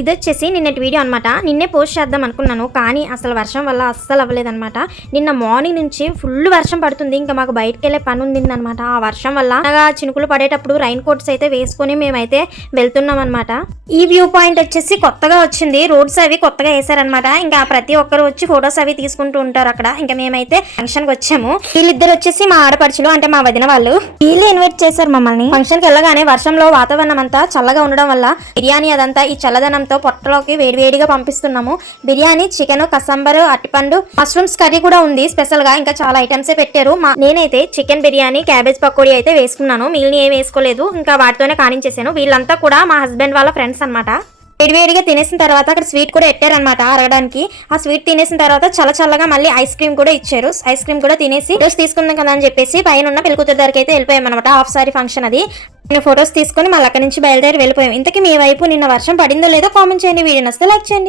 ఇది వచ్చేసి నిన్నటి వీడియో అనమాట. నిన్నే పోస్ట్ చేద్దాం అనుకున్నాను, కానీ అసలు వర్షం వల్ల అస్సలు అవ్వలేదన్నమాట. నిన్న మార్నింగ్ నుంచి ఫుల్ వర్షం పడుతుంది. ఇంకా మాకు బయటకు వెళ్ళే పని ఉండిందనమాట. ఆ వర్షం వల్ల చినుకులు పడేటప్పుడు రైన్ కోట్స్ అయితే వేసుకొని మేమైతే వెళ్తున్నాం అనమాట. ఈ వ్యూ పాయింట్ వచ్చేసి కొత్తగా వచ్చింది. రోడ్స్ అవి కొత్తగా వేసారనమాట. ఇంకా ప్రతి ఒక్కరు వచ్చి ఫొటోస్ అవి తీసుకుంటూ ఉంటారు అక్కడ. ఇంకా మేమైతే ఫంక్షన్ కి వచ్చాము. వీళ్ళిద్దరు వచ్చేసి మా ఆడపడుచులు, అంటే మా వదిన వాళ్ళు. వీళ్ళు ఇన్వైట్ చేశారు మమ్మల్ని. ఫంక్షన్ కి వెళ్ళగానే వర్షంలో వాతావరణం అంతా చల్లగా ఉండడం వల్ల బిర్యానీ అదంతా ఈ చల్లదనంతో పొట్టలోకి వేడివేడిగా పంపిస్తున్నాము. బిర్యానీ, చికెన్, కసంబరు, అట్టిపండు, మష్రూమ్స్ కర్రీ కూడా ఉంది స్పెషల్ గా. ఇంకా చాలా ఐటమ్సే పెట్టారు. నేనైతే చికెన్ బిర్యానీ, క్యాబేజ్ పకోడీ అయితే వేసుకున్నాను. మిగిలిన ఏం వేసుకోలేదు. ఇంకా వాటితోనే కానించేసాను. వీళ్ళంతా కూడా మా హస్బెండ్ వాళ్ళ ఫ్రెండ్స్ అనమాట. వేడివేడిగా తినేసిన తర్వాత అక్కడ స్వీట్ కూడా పెట్టారనమాట అరగడానికి. ఆ స్వీట్ తినేసిన తర్వాత చల్లగా మళ్ళీ ఐస్ క్రీమ్ కూడా ఇచ్చారు. ఐస్ క్రీమ్ కూడా తినేసి ఫొటోస్ తీసుకుందాం కదా అని చెప్పేసి పైన ఉన్న పెళ్లికూతురు దగ్గరికి అయితే వెళ్ళిపోయామన్నమాట. హాఫ్ సారీ ఫంక్షన్ అది. నేను ఫొటోస్ తీసుకొని మళ్ళీ అక్కడి నుంచి బయలుదేరి వెళ్ళిపోయాం. ఇంతకీ మీ వైపు నిన్న వర్షం పడిందో లేదో కామెంట్ చేయండి. వీడియో నచ్చితే లైక్ చేయండి.